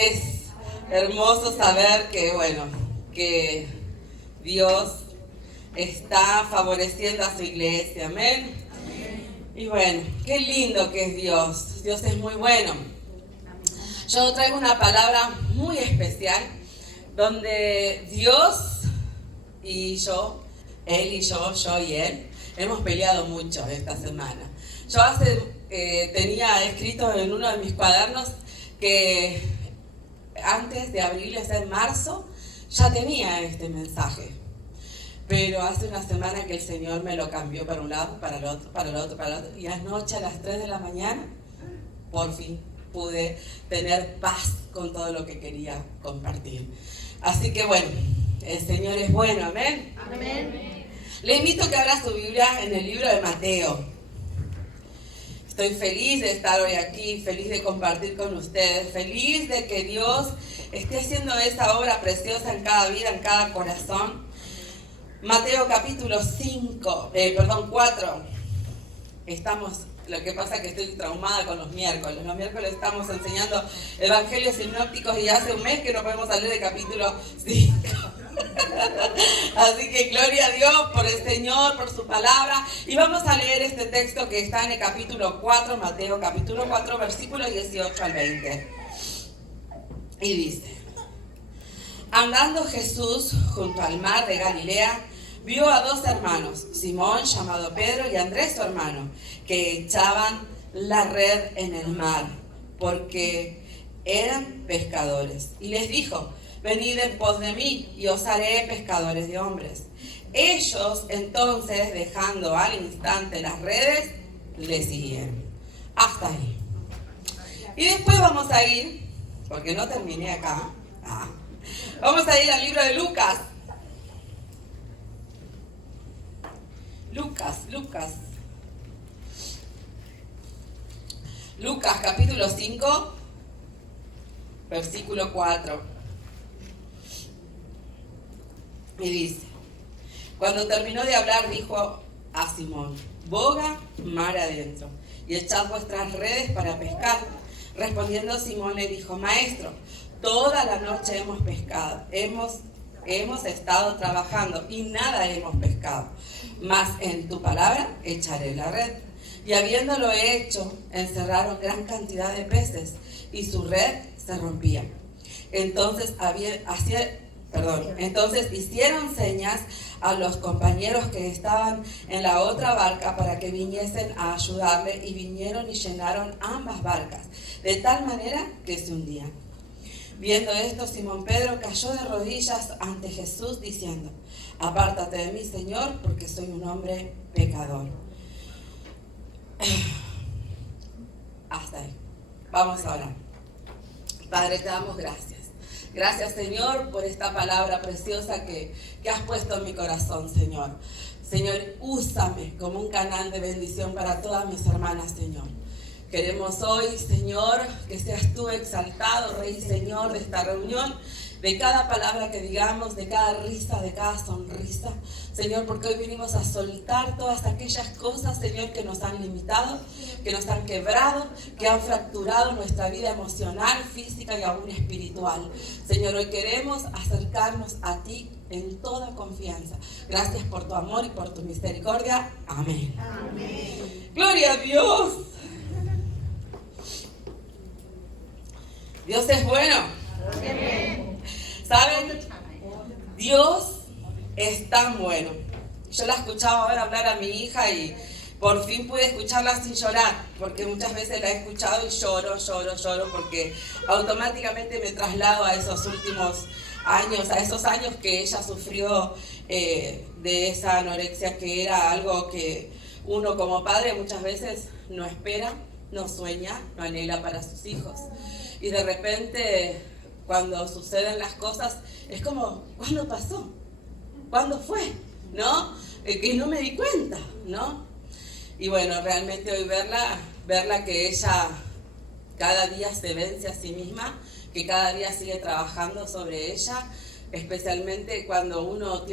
Es hermoso saber que, bueno, que Dios está favoreciendo a su iglesia, amén. Y bueno, qué lindo que es Dios. Dios es muy bueno. Yo traigo una palabra muy especial donde Dios y yo, Él y yo y Él, hemos peleado mucho esta semana. Yo tenía escrito en uno de mis cuadernos que antes de abril, o sea, en marzo, ya tenía este mensaje. Pero hace una semana que el Señor me lo cambió para un lado, para el otro, para el otro, para el otro. Y anoche a las 3 de la mañana, por fin, pude tener paz con todo lo que quería compartir. Así que bueno, el Señor es bueno, amén. Amén. Le invito a que abra su Biblia en el libro de Mateo. Estoy feliz de estar hoy aquí, feliz de compartir con ustedes, feliz de que Dios esté haciendo esa obra preciosa en cada vida, en cada corazón. Mateo capítulo 4. Lo que pasa es que estoy traumada con los miércoles. Los miércoles estamos enseñando evangelios sinópticos y hace un mes que no podemos salir de capítulo 5. Así que gloria a Dios por el Señor, por su palabra. Y vamos a leer este texto que está en el capítulo 4, Mateo capítulo 4, versículos 18 al 20. Y dice: andando Jesús junto al mar de Galilea, vio a dos hermanos, Simón llamado Pedro y Andrés su hermano, que echaban la red en el mar, porque eran pescadores. Y les dijo: venid en pos de mí, y os haré pescadores de hombres. Ellos entonces, dejando al instante las redes, le siguieron. Hasta ahí. Y después vamos a ir, porque no terminé acá, vamos a ir al libro de Lucas. Lucas capítulo 5, versículo 4. Y dice: cuando terminó de hablar, dijo a Simón: boga mar adentro y echad vuestras redes para pescar. Respondiendo Simón le dijo: maestro, toda la noche hemos pescado, hemos estado trabajando y nada hemos pescado, mas en tu palabra echaré la red. Y habiéndolo hecho, encerraron gran cantidad de peces y su red se rompía. Entonces hicieron señas a los compañeros que estaban en la otra barca para que viniesen a ayudarle, y vinieron y llenaron ambas barcas, de tal manera que se hundían. Viendo esto, Simón Pedro cayó de rodillas ante Jesús diciendo: apártate de mí, Señor, porque soy un hombre pecador. Hasta ahí. Vamos a orar. Padre, te damos gracias. Gracias, Señor, por esta palabra preciosa que has puesto en mi corazón, Señor. Señor, úsame como un canal de bendición para todas mis hermanas, Señor. Queremos hoy, Señor, que seas tú exaltado, Rey y Señor de esta reunión, de cada palabra que digamos, de cada risa, de cada sonrisa, Señor, porque hoy vinimos a soltar todas aquellas cosas, Señor, que nos han limitado, que nos han quebrado, que han fracturado nuestra vida emocional, física y aún espiritual. Señor, hoy queremos acercarnos a ti en toda confianza. Gracias por tu amor y por tu misericordia. Amén. Amén. Gloria a Dios. Dios es bueno. Amén. ¿Saben? Dios es tan bueno. Yo la escuchaba ahora hablar a mi hija y por fin pude escucharla sin llorar, porque muchas veces la he escuchado y lloro, porque automáticamente me traslado a esos últimos años, a esos años que ella sufrió de esa anorexia, que era algo que uno como padre muchas veces no espera, no sueña, no anhela para sus hijos. Y de repente, cuando suceden las cosas, es como, ¿cuándo pasó? ¿Cuándo fue? ¿No? Que no me di cuenta, ¿no? Y bueno, realmente hoy verla que ella cada día se vence a sí misma, que cada día sigue trabajando sobre ella, especialmente cuando uno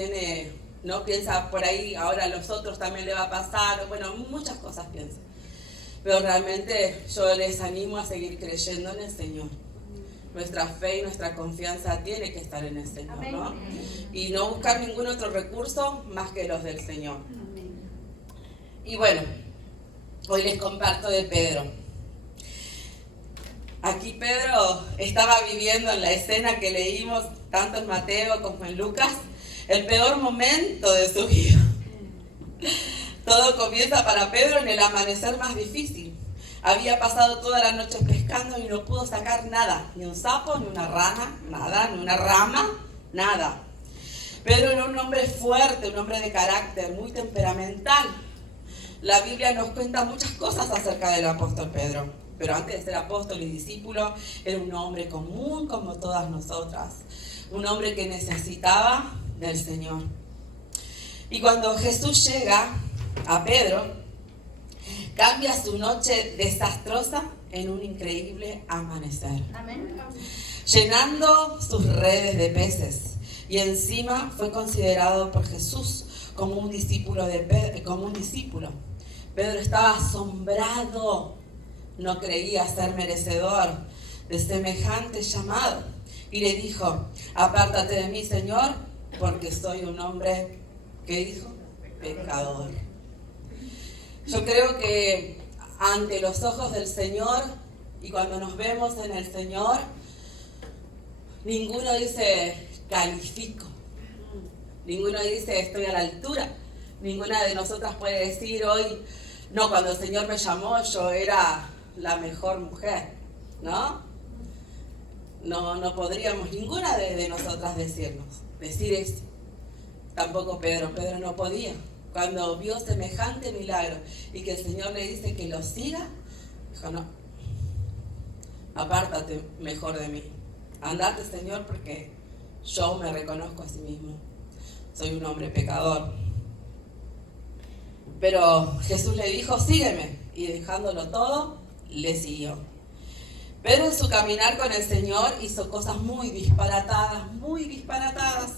no piensa por ahí, ahora a los otros también le va a pasar, bueno, muchas cosas pienso. Pero realmente yo les animo a seguir creyendo en el Señor. nuestra fe y nuestra confianza tiene que estar en el Señor, ¿no? Y no buscar ningún otro recurso más que los del Señor. Y bueno, hoy les comparto de Pedro. Aquí Pedro estaba viviendo en la escena que leímos tanto en Mateo como en Lucas, el peor momento de su vida. Todo comienza para Pedro en el amanecer más difícil. Había pasado toda la noche pescando y no pudo sacar nada, ni un sapo, ni una rana, nada, ni una rama, nada. Pedro era un hombre fuerte, un hombre de carácter, muy temperamental. La Biblia nos cuenta muchas cosas acerca del apóstol Pedro, pero antes de ser apóstol y discípulo, era un hombre común como todas nosotras, un hombre que necesitaba del Señor. Y cuando Jesús llega a Pedro, cambia su noche desastrosa en un increíble amanecer. Amén. Llenando sus redes de peces. Y encima fue considerado por Jesús como un discípulo Pedro estaba asombrado. No creía ser merecedor de semejante llamado. Y le dijo: apártate de mí, Señor, porque soy un hombre, ¿qué dijo? Pecador. Yo creo que ante los ojos del Señor y cuando nos vemos en el Señor, ninguno dice califico, ninguno dice estoy a la altura, ninguna de nosotras puede decir hoy, no, cuando el Señor me llamó yo era la mejor mujer, ¿no? No podríamos ninguna de nosotras decir eso. Tampoco Pedro no podía. Cuando vio semejante milagro y que el Señor le dice que lo siga, dijo: no, apártate mejor de mí. Andate, Señor, porque yo me reconozco a sí mismo. Soy un hombre pecador. Pero Jesús le dijo: sígueme. Y dejándolo todo, le siguió. Pedro en su caminar con el Señor hizo cosas muy disparatadas, muy disparatadas.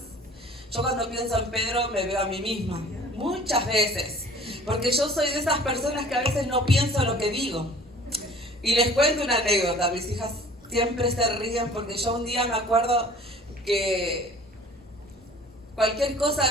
Yo cuando pienso en Pedro me veo a mí misma, muchas veces, porque yo soy de esas personas que a veces no pienso lo que digo. Y les cuento una anécdota, mis hijas siempre se ríen porque yo un día me acuerdo que cualquier cosa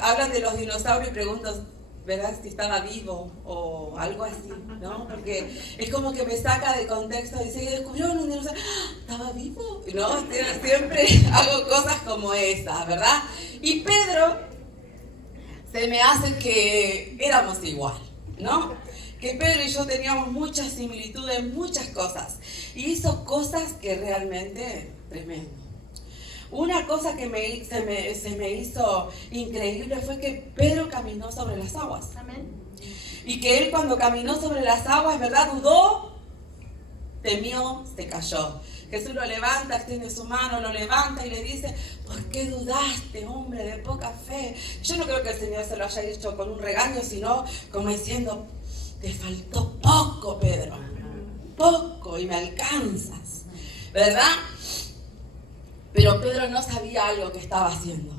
hablan de los dinosaurios y pregunto, ¿verdad? Si estaba vivo o algo así, ¿no? Porque es como que me saca de contexto y dice, descubrieron un dinosaurio, ¿estaba vivo? ¿No? Siempre hago cosas como esas, ¿verdad? Y Pedro, se me hace que éramos igual, ¿no? Que Pedro y yo teníamos muchas similitudes, muchas cosas. Y hizo cosas que realmente tremendo. Una cosa que se me hizo increíble fue que Pedro caminó sobre las aguas. Amén. Y que él cuando caminó sobre las aguas, ¿verdad? Dudó, temió, se cayó. Jesús lo levanta, extiende su mano, lo levanta y le dice, ¿por qué dudaste, hombre de poca fe? Yo no creo que el Señor se lo haya hecho con un regaño, sino como diciendo, te faltó poco, Pedro. Poco y me alcanzas, ¿verdad? Pero Pedro no sabía algo que estaba haciendo.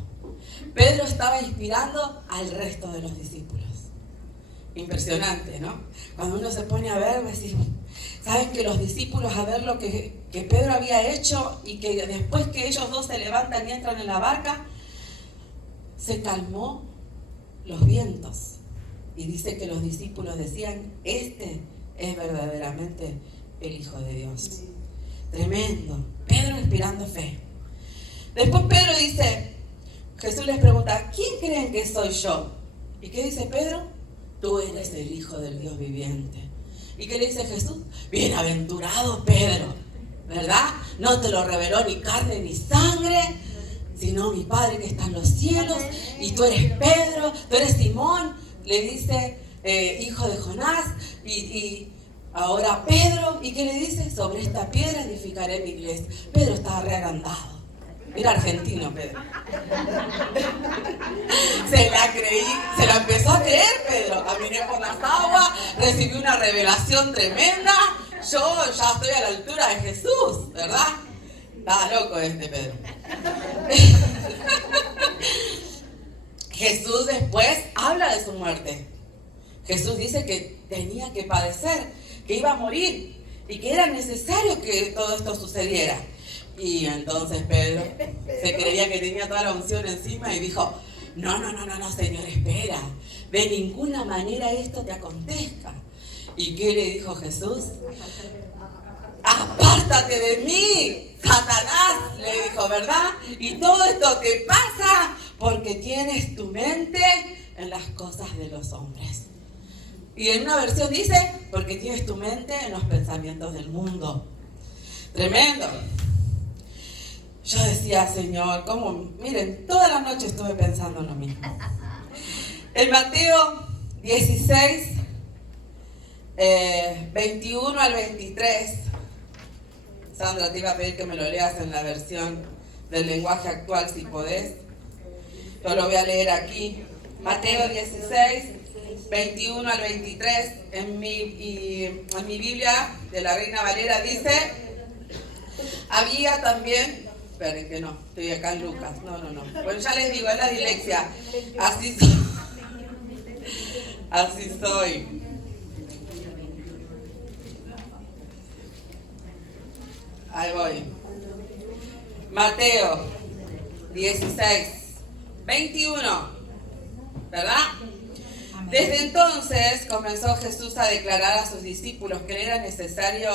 Pedro estaba inspirando al resto de los discípulos. Impresionante, ¿no? Cuando uno se pone a ver, decir, ¿saben que los discípulos a ver lo que Pedro había hecho y que después que ellos dos se levantan y entran en la barca, se calmó los vientos? Y dice que los discípulos decían, este es verdaderamente el Hijo de Dios. Tremendo. Pedro inspirando fe. Después Pedro dice, Jesús les pregunta, ¿quién creen que soy yo? ¿Y qué dice Pedro? Tú eres el Hijo del Dios viviente. ¿Y qué le dice Jesús? Bienaventurado Pedro, ¿verdad? No te lo reveló ni carne ni sangre, sino mi Padre que está en los cielos. Y tú eres Pedro, tú eres Simón, le dice hijo de Jonás, y ahora Pedro, ¿y qué le dice? Sobre esta piedra edificaré mi iglesia. Pedro estaba reagrandado. Era argentino, Pedro. Se la empezó a creer, Pedro. Caminé por las aguas, recibí una revelación tremenda. Yo ya estoy a la altura de Jesús, ¿verdad? Estaba loco este Pedro. Jesús después habla de su muerte. Jesús dice que tenía que padecer, que iba a morir y que era necesario que todo esto sucediera. Y entonces Pedro se creía que tenía toda la unción encima y dijo, no, Señor, espera, de ninguna manera esto te acontezca. ¿Y qué le dijo Jesús? Apártate de mí, Satanás, le dijo, ¿verdad? Y todo esto te pasa porque tienes tu mente en las cosas de los hombres. Y en una versión dice, porque tienes tu mente en los pensamientos del mundo. Tremendo. Yo decía, Señor, ¿cómo? Miren, toda la noche estuve pensando en lo mismo. En Mateo 16, 21 al 23, Sandra, te iba a pedir que me lo leas en la versión del lenguaje actual, si podés. Yo lo voy a leer aquí. Mateo 16, 21 al 23. En mi Biblia de la Reina Valera dice, había también... Esperen que no, estoy acá en Lucas. No. Bueno, ya les digo, es la dislexia. Así soy. Así soy. Ahí voy. Mateo 16, 21. ¿Verdad? Desde entonces comenzó Jesús a declarar a sus discípulos que era necesario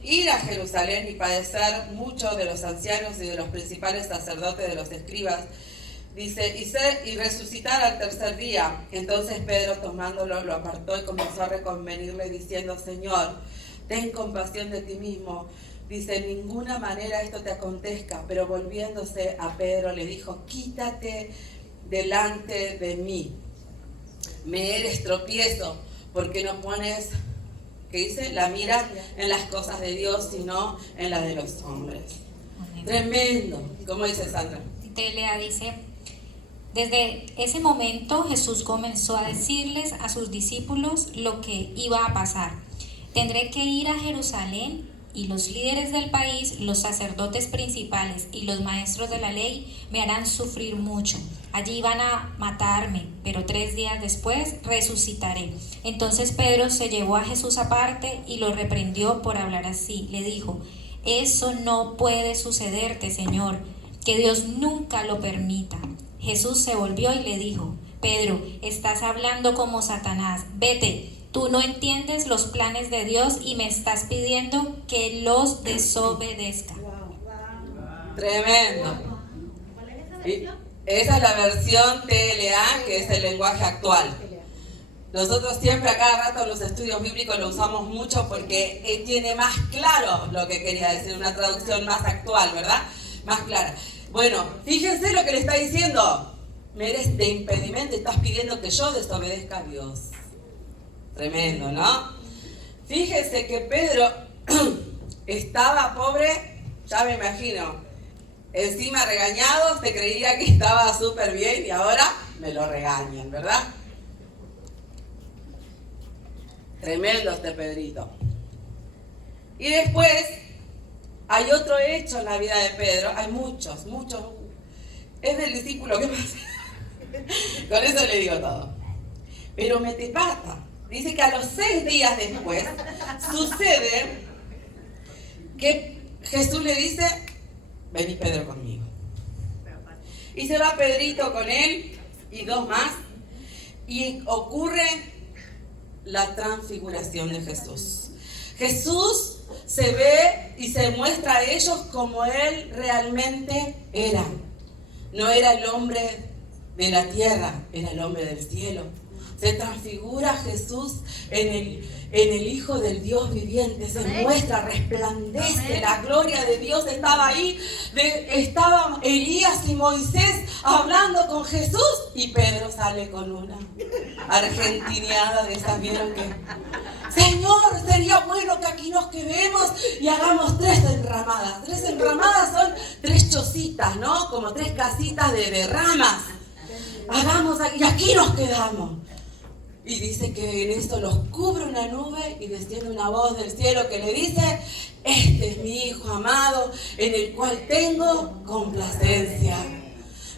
ir a Jerusalén y padecer mucho de los ancianos y de los principales sacerdotes, de los escribas, dice, y resucitar al tercer día. Entonces Pedro, tomándolo, lo apartó y comenzó a reconvenirle diciendo, Señor, ten compasión de ti mismo. Dice, en ninguna manera esto te acontezca. Pero volviéndose a Pedro le dijo, quítate delante de mí. Me eres tropiezo, porque no pones... ¿Qué dice? La mira en las cosas de Dios, sino en las de los hombres. Amén. Tremendo. ¿Cómo dice Sandra? Telea dice, desde ese momento Jesús comenzó a decirles a sus discípulos lo que iba a pasar. Tendré que ir a Jerusalén y los líderes del país, los sacerdotes principales y los maestros de la ley me harán sufrir mucho. Allí van a matarme, pero 3 días después resucitaré. Entonces Pedro se llevó a Jesús aparte y lo reprendió por hablar así. Le dijo, eso no puede sucederte, Señor, que Dios nunca lo permita. Jesús se volvió y le dijo, Pedro, estás hablando como Satanás, vete. Tú no entiendes los planes de Dios y me estás pidiendo que los desobedezca. Tremendo. Y esa es la versión TLA, que es el lenguaje actual. Nosotros siempre a cada rato en los estudios bíblicos lo usamos mucho porque tiene más claro lo que quería decir, una traducción más actual, ¿verdad? Más clara. Bueno, fíjense lo que le está diciendo. Me eres de impedimento, estás pidiendo que yo desobedezca a Dios. Tremendo, ¿no? Fíjese que Pedro estaba pobre, ya me imagino, encima regañado, se creía que estaba súper bien y ahora me lo regañan, ¿verdad? Tremendo este Pedrito. Y después hay otro hecho en la vida de Pedro, hay muchos. Es del discípulo que más. Con eso le digo todo. Pero mete pata. Dice que a los 6 días después sucede que Jesús le dice, vení Pedro conmigo. Y se va Pedrito con él y 2 más. Y ocurre la transfiguración de Jesús. Jesús se ve y se muestra a ellos como Él realmente era. No era el hombre de la tierra, era el hombre del cielo. Se transfigura Jesús en el Hijo del Dios viviente, se muestra, resplandece, la gloria de Dios estaba ahí, estaban Elías y Moisés hablando con Jesús y Pedro sale con una argentineada de esas, vieron que, Señor, sería bueno que aquí nos quedemos y hagamos 3 enramadas. 3 enramadas son 3 chocitas, ¿no? Como 3 casitas de ramas. Hagamos aquí, y aquí nos quedamos. Y dice que en esto los cubre una nube y desciende una voz del cielo que le dice, este es mi Hijo amado en el cual tengo complacencia.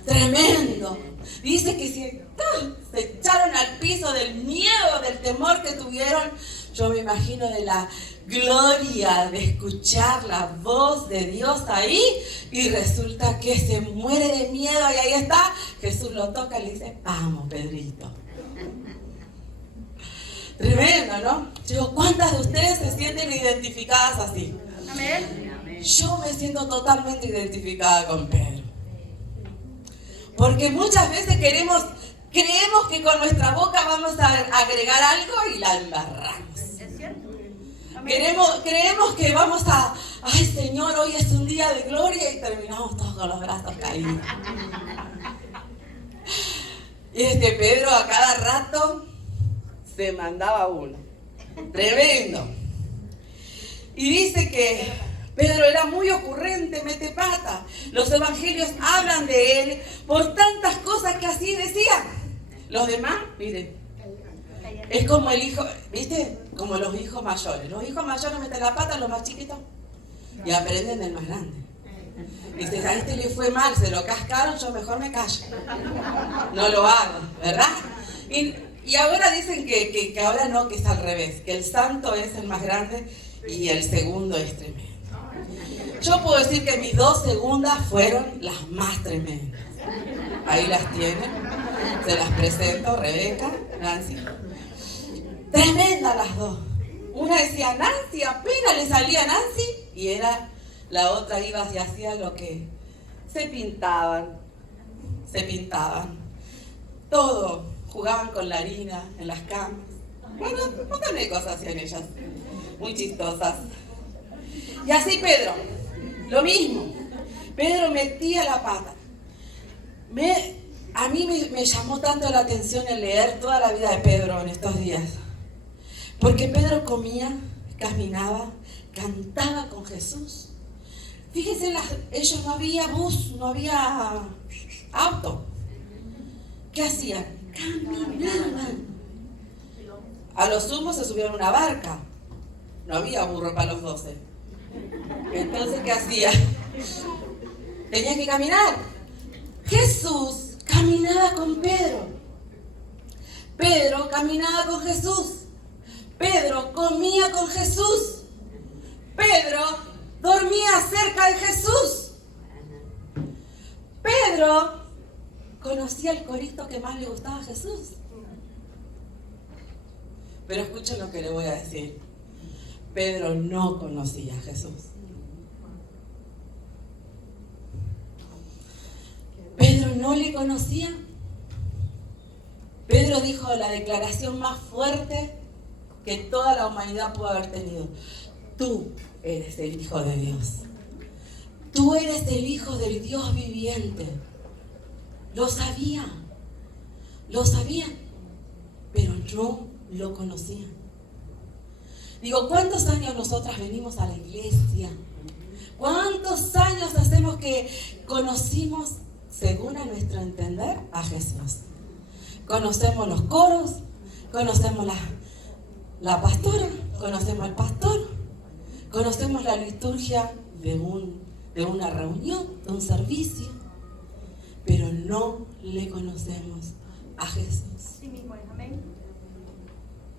Tremendo. Dice que se echaron al piso del miedo, del temor que tuvieron. Yo me imagino de gloria de escuchar la voz de Dios ahí y resulta que se muere de miedo y ahí está. Jesús lo toca y le dice, vamos, Pedrito. Tremendo, ¿no? Digo, ¿cuántas de ustedes se sienten identificadas así? Amén. Yo me siento totalmente identificada con Pedro. Porque muchas veces creemos que con nuestra boca vamos a agregar algo y la embarramos. ¿Es cierto? Creemos que vamos a, ay Señor, hoy es un día de gloria y terminamos todos con los brazos caídos. Y Pedro a cada rato se mandaba uno. Tremendo. Y dice que Pedro era muy ocurrente, mete pata. Los evangelios hablan de él por tantas cosas que así decían. Los demás, miren, es como el hijo, ¿viste? Como los hijos mayores. Los hijos mayores meten la pata a los más chiquitos y aprenden del más grande. Dices, a este le fue mal, se lo cascaron, yo mejor me callo. No lo hago, ¿verdad? Y ahora dicen que ahora no, que es al revés, que el santo es el más grande y el segundo es tremendo. Yo puedo decir que mis 2 segundas fueron las más tremendas. Ahí las tienen, se las presento, Rebeca, Nancy. Tremendas las dos. Una decía Nancy, apenas le salía Nancy, y era la otra iba y hacía lo que se pintaban. Todo, jugaban con la harina en las camas. Bueno, un montón de cosas hacían ellas, muy chistosas. Y así Pedro, lo mismo. Pedro metía la pata. A mí me llamó tanto la atención el leer toda la vida de Pedro en estos días. Porque Pedro comía, caminaba, cantaba con Jesús. Fíjense, ellos no había bus, no había auto. ¿Qué hacían? Caminaban. A lo sumo se subieron a una barca. No había burro para los 12. Entonces, ¿qué hacían? Tenían que caminar. Jesús caminaba con Pedro. Pedro caminaba con Jesús. Pedro comía con Jesús. Pedro dormía cerca de Jesús. Pedro conocía el corito que más le gustaba a Jesús. Pero escuchen lo que le voy a decir. Pedro no conocía a Jesús. Pedro no le conocía. Pedro dijo la declaración más fuerte que toda la humanidad pudo haber tenido. Tú eres el Hijo de Dios. Tú eres el Hijo del Dios viviente. Lo sabía, pero no lo conocían. Digo, ¿cuántos años nosotras venimos a la iglesia? ¿Cuántos años hacemos que conocimos, según a nuestro entender, a Jesús? Conocemos los coros, conocemos la pastora, conocemos al pastor, conocemos la liturgia de una reunión, de un servicio, pero no le conocemos a Jesús. Sí, mismo es. Amén.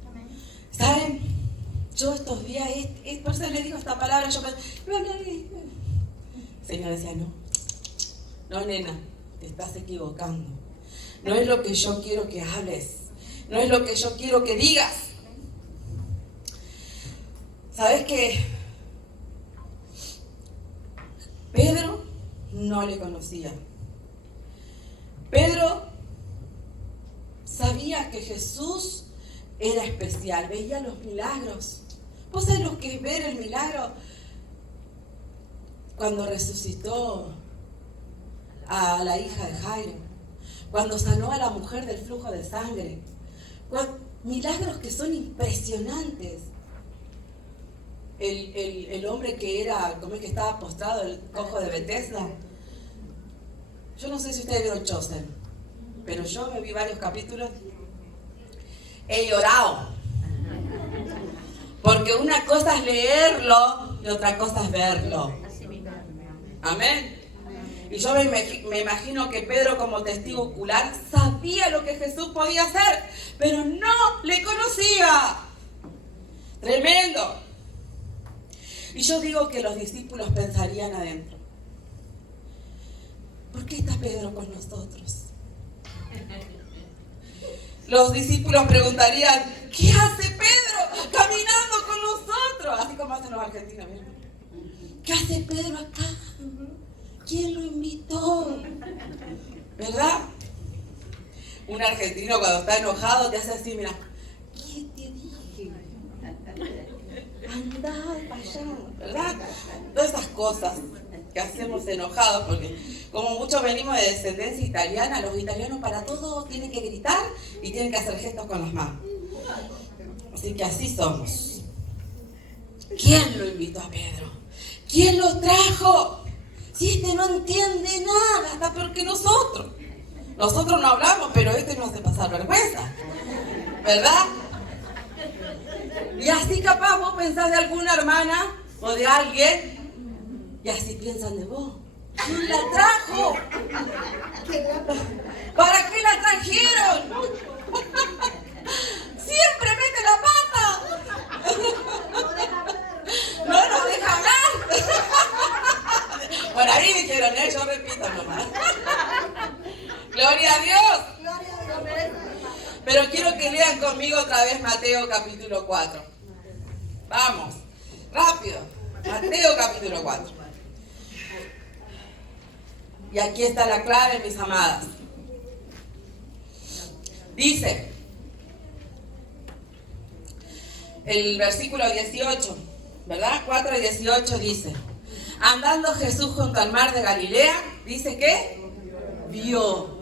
Amén. ¿Saben? Yo estos días, por eso le digo esta palabra, el Señor decía, no nena, te estás equivocando. No es lo que yo quiero que hables, no es lo que yo quiero que digas. ¿Sabes qué? Pedro no le conocía. Pedro sabía que Jesús era especial, veía los milagros. ¿Vos sabés lo que es ver el milagro? Cuando resucitó a la hija de Jairo, cuando sanó a la mujer del flujo de sangre, milagros que son impresionantes. El hombre que era, como el que estaba postrado, el cojo de Bethesda. Yo no sé si ustedes vieron Chosen, pero yo me vi varios capítulos. He llorado. Porque una cosa es leerlo y otra cosa es verlo. Amén. Y yo me imagino que Pedro, como testigo ocular, sabía lo que Jesús podía hacer, pero no le conocía. Tremendo. Y yo digo que los discípulos pensarían adentro, ¿por qué está Pedro con nosotros? Los discípulos preguntarían, ¿qué hace Pedro caminando con nosotros? Así como hacen los argentinos, ¿verdad? ¿Qué hace Pedro acá? ¿Quién lo invitó? ¿Verdad? Un argentino cuando está enojado te hace así, mira, ¿qué te dije? Andá para allá, ¿verdad? Todas esas cosas que hacemos enojados, porque como muchos venimos de descendencia italiana, los italianos para todo tienen que gritar y tienen que hacer gestos con las manos. Así que así somos. ¿Quién lo invitó a Pedro? ¿Quién lo trajo? Si este no entiende nada, está peor que nosotros. Nosotros no hablamos, pero este nos hace pasar vergüenza, ¿verdad? Y así capaz vos pensás de alguna hermana o de alguien, y así piensan de vos. ¿Quién la trajo? ¿Para qué la trajeron? Siempre mete la pata. No nos deja hablar. Por ahí dijeron, yo repito nomás. Gloria a Dios. Pero quiero que lean conmigo otra vez Mateo capítulo 4. Vamos, rápido. Mateo capítulo 4. Y aquí está la clave, mis amadas. Dice, el versículo 18, ¿verdad? 4:18 dice, andando Jesús junto al mar de Galilea, dice que vio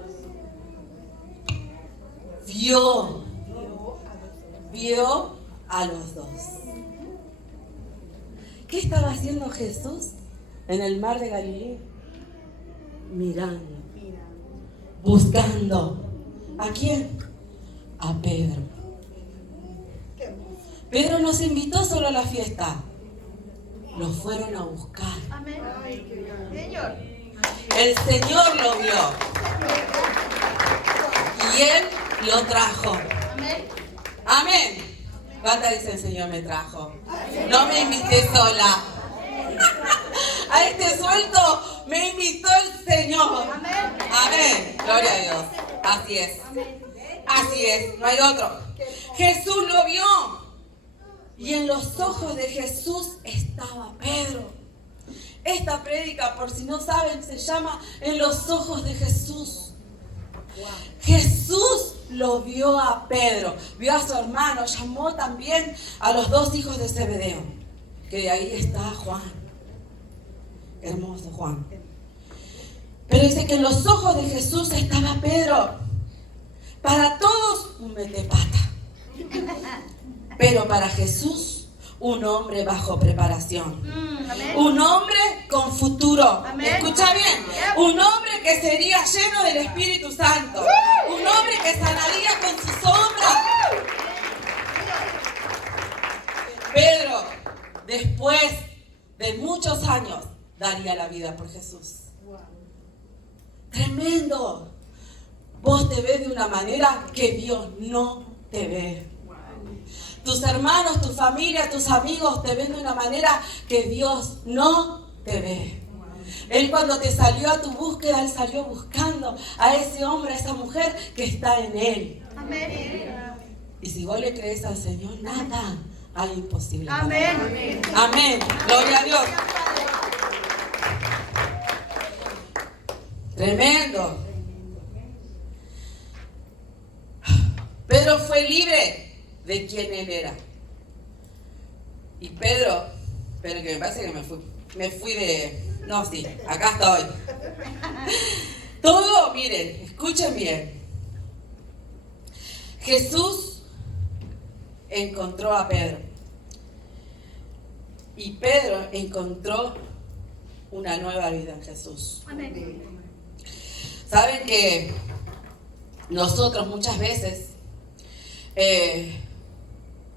a los dos. ¿Qué estaba haciendo Jesús en el mar de Galilea? Mirando, buscando. ¿A quién? A Pedro. Pedro no se invitó solo a la fiesta, lo fueron a buscar. Amén. Señor. El Señor lo vio y Él lo trajo. Amén. Amén. ¿Cuántas dicen el Señor me trajo? No me invité sola. A este suelto me invitó el Señor. Amén. Gloria a Dios. Así es. Así es. No hay otro. Jesús lo vio. Y en los ojos de Jesús estaba Pedro. Esta prédica, por si no saben, se llama En los ojos de Jesús. Jesús lo vio a Pedro, vio a su hermano, llamó también a los dos hijos de Zebedeo, que de ahí está Juan. Hermoso Juan. Pero dice que en los ojos de Jesús estaba Pedro. Para todos un metepata, pero para Jesús un hombre bajo preparación. Un hombre con futuro. Amén. Escucha bien. Un hombre que sería lleno del Espíritu Santo. Un hombre que sanaría con su sombra. Pedro, después de muchos años, daría la vida por Jesús. Tremendo. Vos te ves de una manera que Dios no te ve. Tus hermanos, tu familia, tus amigos te ven de una manera que Dios no te ve. Él cuando te salió a tu búsqueda, Él salió buscando a ese hombre, a esa mujer que está en Él. Amén. Y si vos le crees al Señor, nada hay imposible. para Amén. Él. Amén. Gloria a Dios. Tremendo. Pedro fue libre de quien él era. Y Pedro, pero que me parece que me fui de... No, sí, acá estoy. Todo, miren, escuchen bien. Jesús encontró a Pedro. Y Pedro encontró una nueva vida en Jesús. Amén. Saben que nosotros muchas veces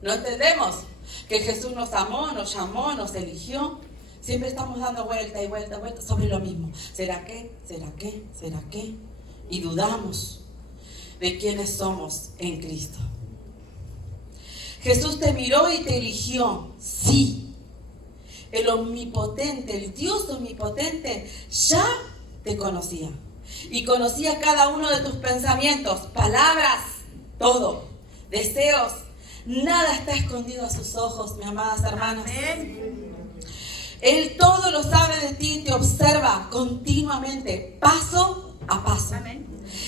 no entendemos que Jesús nos amó, nos llamó, nos eligió. Siempre estamos dando vuelta y vuelta y vuelta sobre lo mismo. ¿Será qué? ¿Será qué? ¿Será qué? Y dudamos de quiénes somos en Cristo. Jesús te miró y te eligió, sí. el omnipotente, el Dios omnipotente, ya te conocía. Y conocía cada uno de tus pensamientos, palabras, todo, deseos. Nada está escondido a sus ojos, mis amadas hermanas. Él todo lo sabe de ti, te observa continuamente, paso a paso.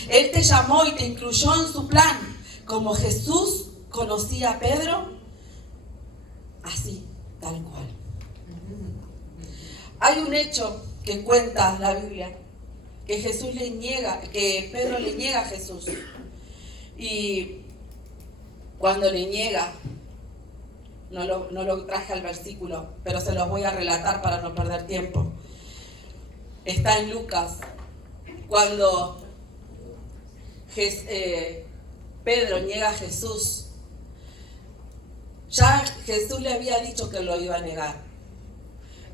Él te llamó y te incluyó en su plan. Como Jesús conocía a Pedro, así, tal cual. Hay un hecho que cuenta la Biblia, que Pedro le niega a Jesús. Y cuando le niega, no lo traje al versículo, pero se los voy a relatar para no perder tiempo. Está en Lucas, cuando Pedro niega a Jesús. Ya Jesús le había dicho que lo iba a negar.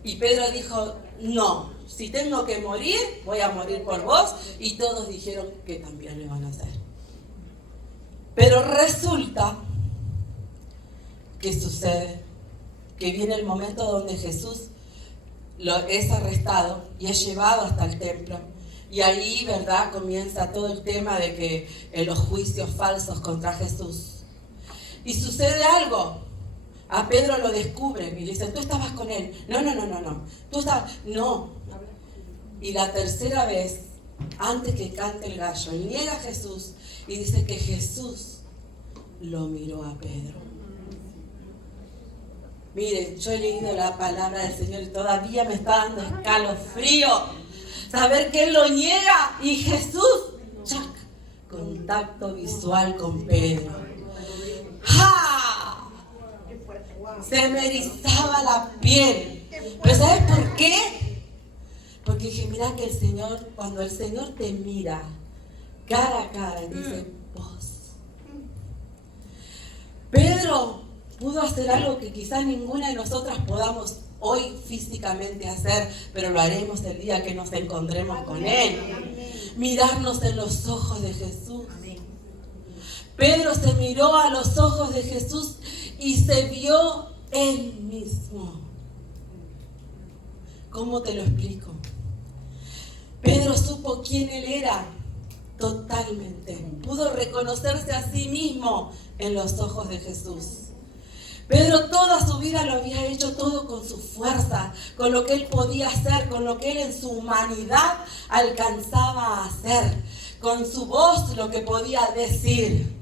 Y Pedro dijo, no, si tengo que morir, voy a morir por vos. Y todos dijeron que también lo iban a hacer. Pero resulta que sucede, que viene el momento donde Jesús es arrestado y es llevado hasta el templo. Y ahí, ¿verdad?, comienza todo el tema de que los juicios falsos contra Jesús. Y sucede algo. A Pedro lo descubren y le dicen, tú estabas con él. No. Tú estabas, no. Y la tercera vez, antes que cante el gallo, él niega a Jesús y dice que Jesús lo miró a Pedro. Miren, yo he leído la palabra del Señor y todavía me está dando escalofrío saber que Él lo niega y Jesús, ¡chac!, contacto visual con Pedro. ¡Ja! Se me erizaba la piel. ¿Pero sabes por qué? Porque dije, mira que el Señor, cuando el Señor te mira cara a cara, dice, vos. Pedro pudo hacer algo que quizás ninguna de nosotras podamos hoy físicamente hacer, pero lo haremos el día que nos encontremos con Él. Mirarnos en los ojos de Jesús. Pedro se miró a los ojos de Jesús y se vio Él mismo. ¿Cómo te lo explico? Pedro supo quién Él era totalmente. Pudo reconocerse a sí mismo en los ojos de Jesús. Pedro toda su vida lo había hecho todo con su fuerza, con lo que él podía hacer, con lo que él en su humanidad alcanzaba a hacer, con su voz lo que podía decir.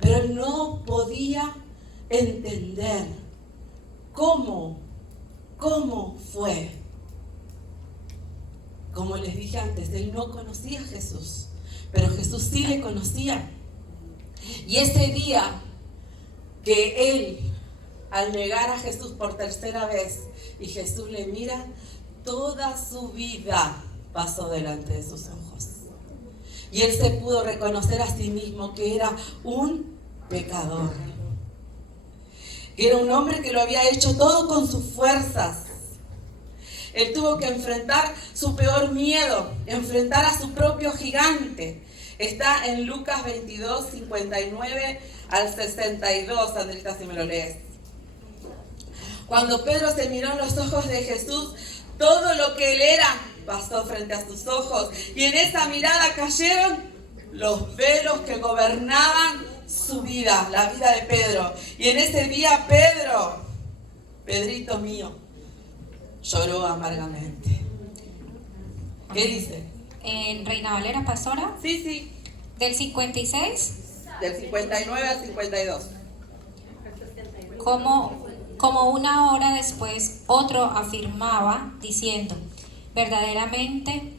Pero él no podía entender cómo fue. Como les dije antes, él no conocía a Jesús, pero Jesús sí le conocía. Y ese día que él, al negar a Jesús por tercera vez, y Jesús le mira, toda su vida pasó delante de sus ojos. Y él se pudo reconocer a sí mismo que era un pecador. Que era un hombre que lo había hecho todo con sus fuerzas. Él tuvo que enfrentar su peor miedo, enfrentar a su propio gigante. Está en Lucas 22, 59 al 62, Andrita, si me lo lees. Cuando Pedro se miró en los ojos de Jesús, todo lo que él era pasó frente a sus ojos. Y en esa mirada cayeron los velos que gobernaban su vida, la vida de Pedro. Y en ese día Pedrito mío, lloró amargamente. ¿Qué dice? En Reina Valera, pastora. Sí. Del 56. Del 59 al 52. Como una hora después, otro afirmaba, diciendo, verdaderamente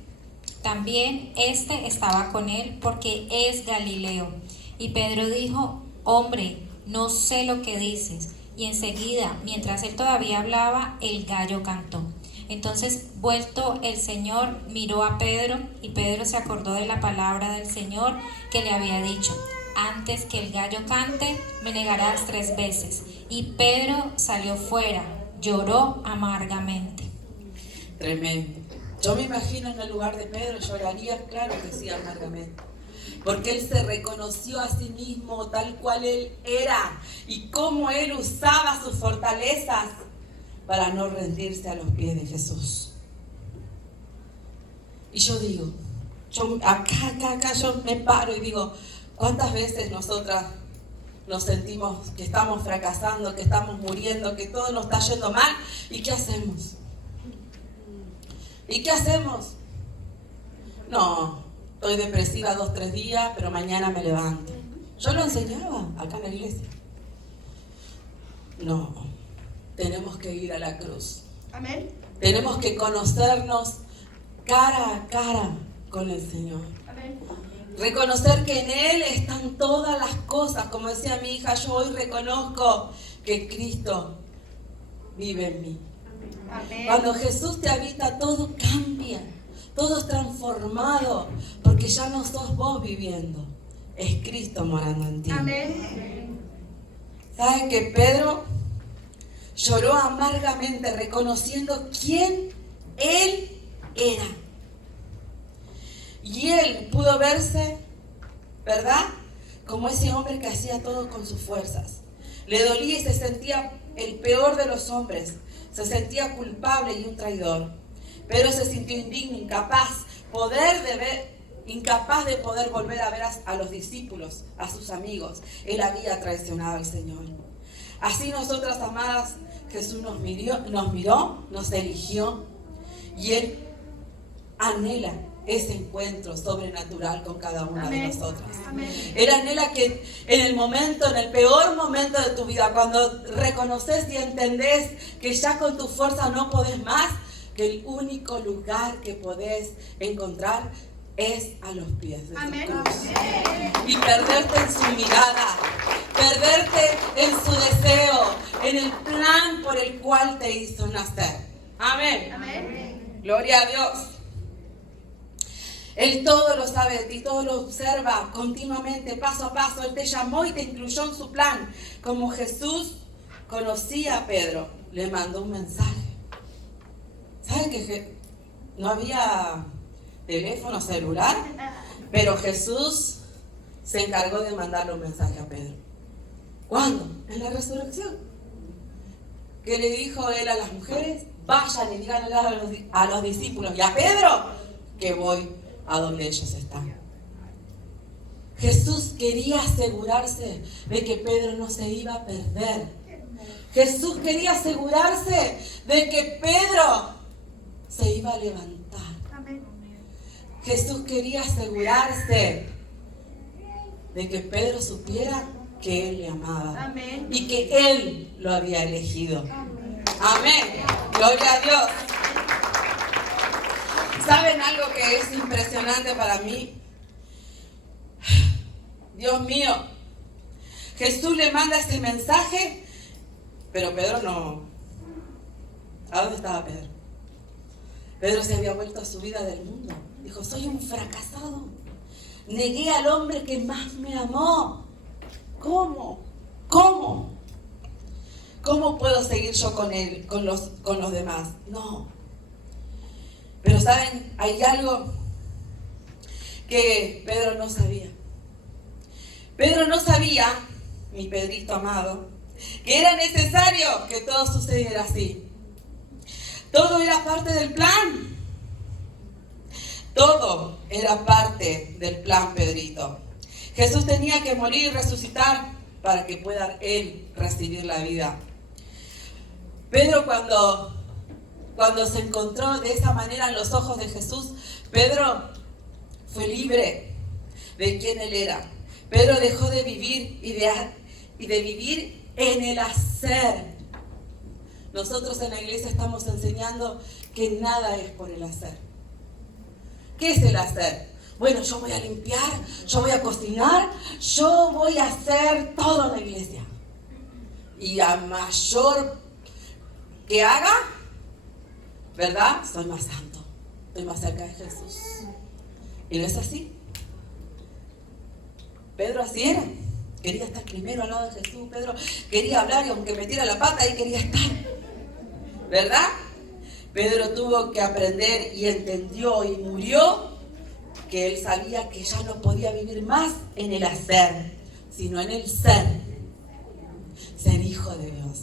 también este estaba con él, porque es Galileo. Y Pedro dijo, hombre, no sé lo que dices. Y enseguida, mientras él todavía hablaba, el gallo cantó. Entonces, vuelto el Señor, miró a Pedro, y Pedro se acordó de la palabra del Señor que le había dicho, antes que el gallo cante, me negarás 3 veces. Y Pedro salió fuera, lloró amargamente. Tremendo. Yo me imagino en el lugar de Pedro, lloraría, claro que sí, amargamente. Porque él se reconoció a sí mismo tal cual él era y cómo él usaba sus fortalezas para no rendirse a los pies de Jesús. Y yo digo, acá yo me paro y digo, ¿cuántas veces nosotras nos sentimos que estamos fracasando, que estamos muriendo, que todo nos está yendo mal? ¿Y qué hacemos? ¿Y qué hacemos? No, estoy depresiva 2-3 días, pero mañana me levanto. Yo lo enseñaba acá en la iglesia. No, tenemos que ir a la cruz. Amén. Tenemos que conocernos cara a cara con el Señor. Amén. Reconocer que en Él están todas las cosas. Como decía mi hija, yo hoy reconozco que Cristo vive en mí. Amén. Cuando Jesús te habita, todo cambia, todo es transformado, porque ya no sos vos viviendo, es Cristo morando en ti. Amén. ¿Saben que Pedro lloró amargamente reconociendo quién él era? Y él pudo verse, ¿verdad?, como ese hombre que hacía todo con sus fuerzas. Le dolía y se sentía el peor de los hombres. Se sentía culpable y un traidor. Pedro se sintió indigno, incapaz de poder volver a ver a los discípulos, a sus amigos. Él había traicionado al Señor. Así nosotras, amadas, Jesús nos miró, nos eligió, y Él anhela ese encuentro sobrenatural con cada una Amén. de nosotras. Amén. Él anhela que en el peor momento de tu vida, cuando reconoces y entendés que ya con tu fuerza no podés más, que el único lugar que podés encontrar es a los pies de su Amén. cruz. Y perderte en su mirada, perderte en su deseo, en el plan por el cual te hizo nacer. Amén. Amén. Gloria a Dios. Él todo lo sabe de ti, todo lo observa continuamente, paso a paso. Él te llamó y te incluyó en su plan. Como Jesús conocía a Pedro, le mandó un mensaje. ¿Saben que no había teléfono celular? Pero Jesús se encargó de mandarle un mensaje a Pedro. ¿Cuándo? En la resurrección. ¿Qué le dijo él a las mujeres? Vayan y díganle a los discípulos y a Pedro que voy a donde ellos están. Jesús quería asegurarse de que Pedro no se iba a perder. Jesús quería asegurarse de que Pedro se iba a levantar. Amén. Jesús quería asegurarse de que Pedro supiera que Él le amaba. Amén. Y que Él lo había elegido. Amén. Gloria a Dios. ¿Saben algo que es impresionante para mí? Dios mío, Jesús le manda ese mensaje, pero Pedro no. ¿A dónde estaba Pedro? Pedro se había vuelto a su vida del mundo. Dijo, soy un fracasado. Negué al hombre que más me amó. ¿Cómo? ¿Cómo puedo seguir yo con él, con los demás? No. Pero ¿saben? Hay algo que Pedro no sabía. Pedro no sabía, mi Pedrito amado, que era necesario que todo sucediera así. Todo era parte del plan. Todo era parte del plan, Pedrito. Jesús tenía que morir y resucitar para que pueda él recibir la vida. Pedro cuando se encontró de esa manera en los ojos de Jesús, Pedro fue libre de quién él era. Pedro dejó de vivir y de vivir en el hacer. Nosotros en la iglesia estamos enseñando que nada es por el hacer. ¿Qué es el hacer? Bueno, yo voy a limpiar, yo voy a cocinar, yo voy a hacer todo en la iglesia. Y a mayor que haga, ¿verdad? Soy más santo, estoy más cerca de Jesús. Y no es así. Pedro así era. Quería estar primero al lado de Jesús. Pedro quería hablar y aunque metiera la pata ahí quería estar. ¿Verdad? Pedro tuvo que aprender y entendió y murió que él sabía que ya no podía vivir más en el hacer, sino en el ser. Ser hijo de Dios.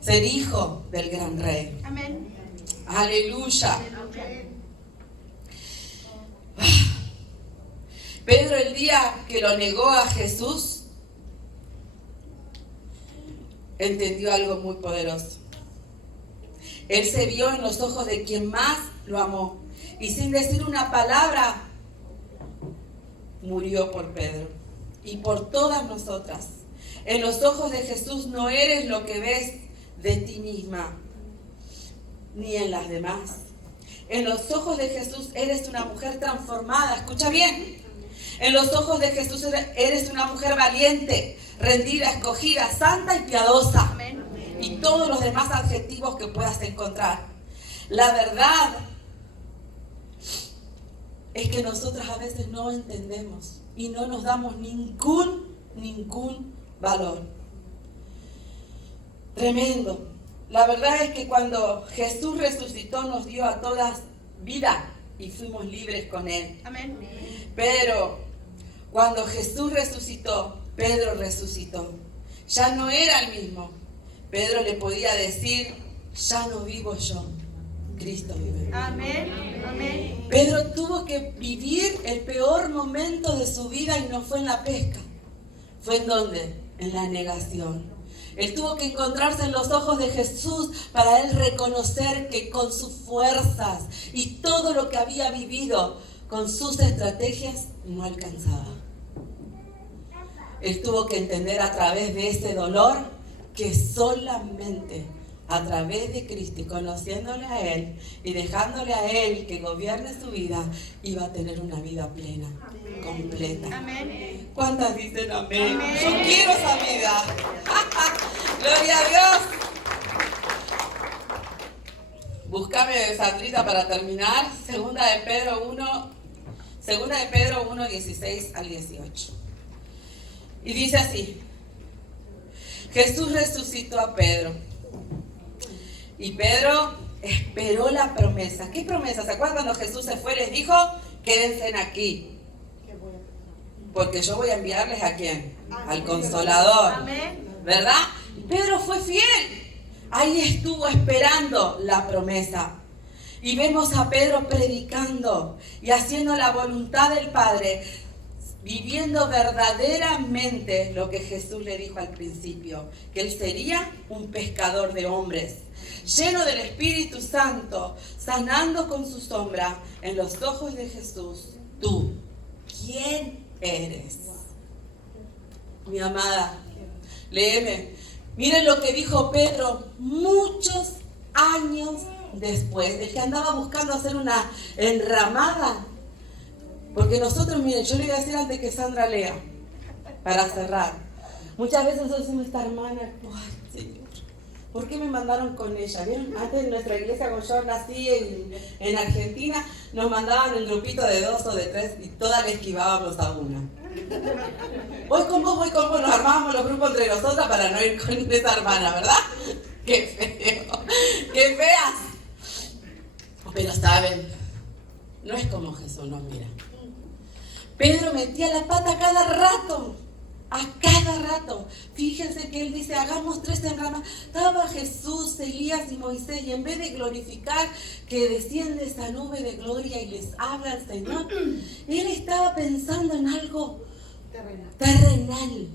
ser hijo del gran rey. Amén. Aleluya. Pedro, el día que lo negó a Jesús, entendió algo muy poderoso. Él se vio en los ojos de quien más lo amó y sin decir una palabra murió por Pedro y por todas nosotras. En los ojos de Jesús no eres lo que ves de ti misma ni en las demás. En los ojos de Jesús eres una mujer transformada. Escucha bien. En los ojos de Jesús eres una mujer valiente, rendida, escogida, santa y piadosa. Amén. Y todos los demás adjetivos que puedas encontrar. La verdad es que nosotras a veces no entendemos y no nos damos ningún valor. Tremendo. La verdad es que cuando Jesús resucitó nos dio a todas vida y fuimos libres con Él. Amén. Pero cuando Jesús resucitó, Pedro resucitó. Ya no era el mismo. Pedro le podía decir, ya no vivo yo, Cristo vive en mí. Amén. Amén. Pedro tuvo que vivir el peor momento de su vida y no fue en la pesca. ¿Fue en dónde? En la negación. Él tuvo que encontrarse en los ojos de Jesús para él reconocer que con sus fuerzas y todo lo que había vivido, con sus estrategias, no alcanzaba. Él tuvo que entender a través de ese dolor que solamente a través de Cristo y conociéndole a Él y dejándole a Él que gobierne su vida, iba a tener una vida plena, completa. Amén. ¿Cuántas dicen amén? Amén. Yo quiero esa vida. Gloria a Dios. Búscame, Sandrita, para terminar. Segunda de Pedro 1, 16 al 18. Y dice así. Jesús resucitó a Pedro. Y Pedro esperó la promesa. ¿Qué promesa? ¿Se acuerdan cuando Jesús se fue? Les dijo, quédense aquí. Porque yo voy a enviarles ¿a quién? Al Consolador. Amén. ¿Verdad? Y Pedro fue fiel. Ahí estuvo esperando la promesa. Y vemos a Pedro predicando y haciendo la voluntad del Padre, viviendo verdaderamente lo que Jesús le dijo al principio, que él sería un pescador de hombres, lleno del Espíritu Santo, sanando con su sombra en los ojos de Jesús. Tú, ¿quién eres? Mi amada, léeme. Miren lo que dijo Pedro muchos años después, el que andaba buscando hacer una enramada. Porque nosotros, miren, yo le voy a decir antes que Sandra lea, para cerrar. Muchas veces nosotros decimos, esta hermana, ay, Señor, ¿por qué me mandaron con ella? ¿Vieron? Antes en nuestra iglesia, cuando yo nací en Argentina, nos mandaban en grupito de 2 o de 3 y todas le esquivábamos a una. Voy con vos, nos armábamos los grupos entre nosotras para no ir con esa hermana, ¿verdad? ¡Qué feo! ¡Qué feas! Pero saben, no es como Jesús nos mira. Pedro metía la pata a cada rato. Fíjense que él dice, hagamos 3 enramadas. Estaba Jesús, Elías y Moisés, y en vez de glorificar que desciende esa nube de gloria y les habla al Señor, él estaba pensando en algo terrenal.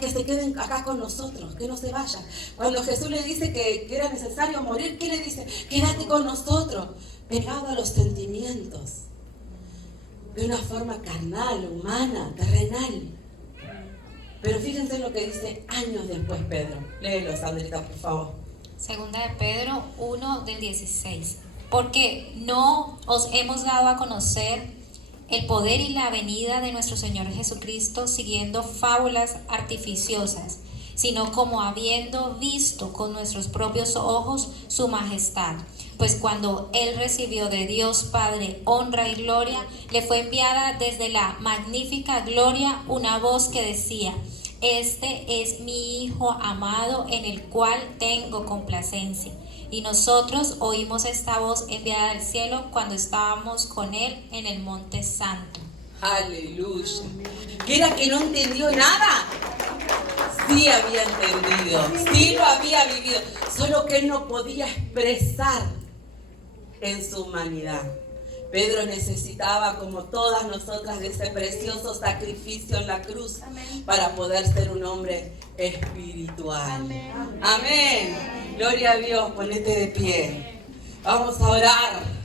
Que se queden acá con nosotros, que no se vayan. Cuando Jesús le dice que era necesario morir, ¿qué le dice? Quédate con nosotros, pegado a los sentimientos, de una forma carnal, humana, terrenal. Pero fíjense lo que dice años después Pedro. Léelo, Sandrita, por favor. Segunda de Pedro 1 del 16. Porque no os hemos dado a conocer el poder y la venida de nuestro Señor Jesucristo siguiendo fábulas artificiosas, sino como habiendo visto con nuestros propios ojos su majestad. Pues cuando Él recibió de Dios Padre honra y gloria, le fue enviada desde la magnífica gloria una voz que decía: Este es mi Hijo amado en el cual tengo complacencia. Y nosotros oímos esta voz enviada del cielo cuando estábamos con Él en el Monte Santo. Aleluya. ¿Qué era que no entendió nada? sí había entendido, sí lo había vivido, solo que él no podía expresar en su humanidad. Pedro necesitaba, como todas nosotras, de ese precioso sacrificio en la cruz para poder ser un hombre espiritual. Amén. Gloria a Dios, ponete de pie. Vamos a orar.